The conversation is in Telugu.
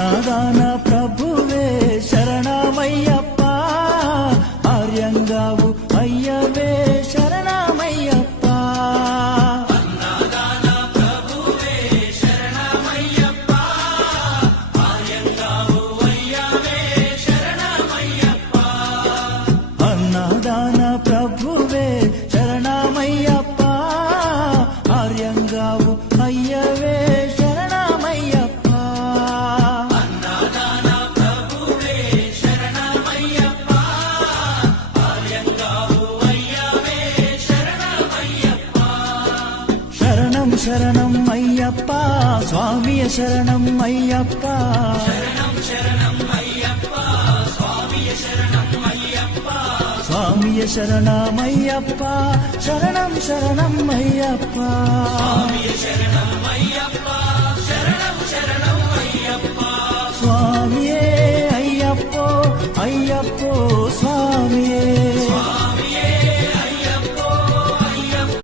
అన్నదాన ప్రభువే శరణమయ్యప్ప, ఆర్యంగావు అయ్యవే శరణమయ్యప్ప. అన్నదాన ప్రభువే శరణమయ్యప్ప, ఆర్యంగావు అయ్యవే శరణమయ్యప్ప. అన్నదాన ప్రభువే శరణమయ్యప్ప, ఆర్యంగావు అయ్యవే శరణమయ్యప్ప. అన్నదాన ప్రభువే శరణమయ్యప్ప, ఆర్యంగావు అయ్యవే శరణమయ్యప్ప. శరణం శరణం అయ్యప్ప, స్వామియ శరణం అయ్యప్ప. శరణం శరణం అయ్యప్ప, స్వామియ శరణం అయ్యప్ప. స్వామియ శరణమయ్యప్ప, శరణం శరణం అయ్యప్ప.